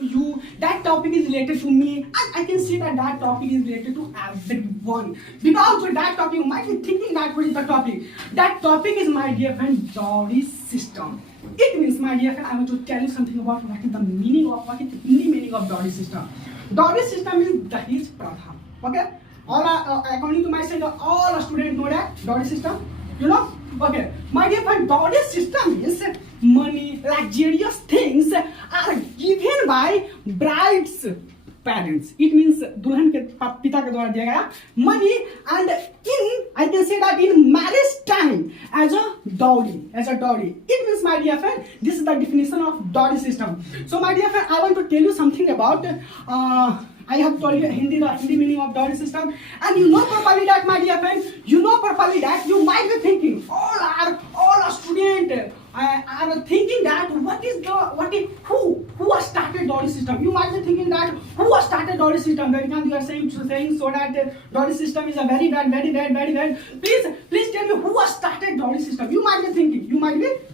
to you, that topic is related to me, and I can see that that topic is related to everyone. Because that topic, you might be thinking that what is the topic? That topic is, my dear friend, dowry system. It means, my dear friend, I want to tell you something about what is the meaning of, what is the Hindi meaning of dowry system. Dowry system is Dahej Pratha. Okay? According to my study, all students know that dowry system. You know? Okay. My dear friend, dowry system is money, luxurious things are given by bride's parents. It means दुल्हन के पिता के द्वारा दिया गया money, and in, I can say that in marriage time as a dowry. It means, my dear friend, this is the definition of dowry system. So, my dear friend, I want to tell you something about. I have told you the Hindi meaning of dowry system, and you know properly that, my dear friend, you know properly that you might be thinking, all our students are thinking that who has started dowry system. You might be thinking that who has started dowry system. Very time you are saying so that dowry system is a very bad. Please tell me who has started dowry system. You might be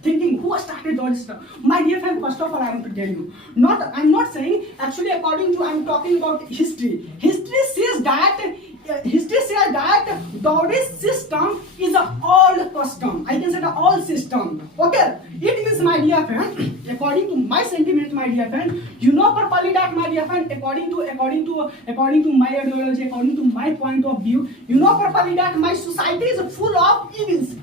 thinking who has started dowry system. My dear friend, first of all, I want to tell you. I'm not saying, actually, I'm talking about history. History says that dowry system is an old custom. I can say the old system. Okay? It means, my dear friend, according to my sentiment, my dear friend, you know properly that, my dear friend, according to my ideology, according to my point of view, you know properly that my society is full of evils.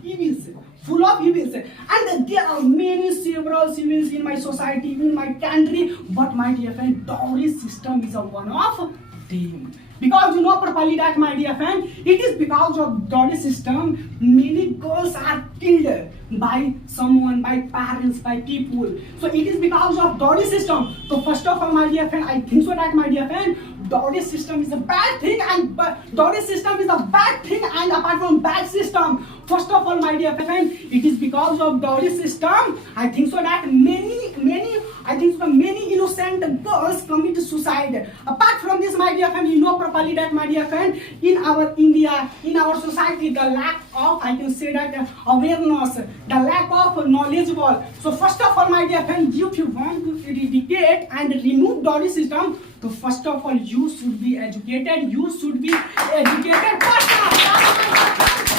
And there are several evils in my society, in my country, but, my dear friend, dowry system is a one of them. Because you know properly that, my dear friend, it is because of dowry system many girls are killed by someone, by parents, by people. So it is because of dowry system. So first of all, my dear friend, I think so that, my dear friend, dowry system is a bad thing, and apart from bad system, first of all, my dear friend, it is because of dowry system. I think so that many innocent girls commit suicide. Apart from this, my dear friend, you know properly that, my dear friend, in our India, in our society, the lack of, I can say that, awareness, the lack of knowledgeable. So first of all, my dear friend, if you want to eradicate and remove dowry system, so first of all, you should be educated. First.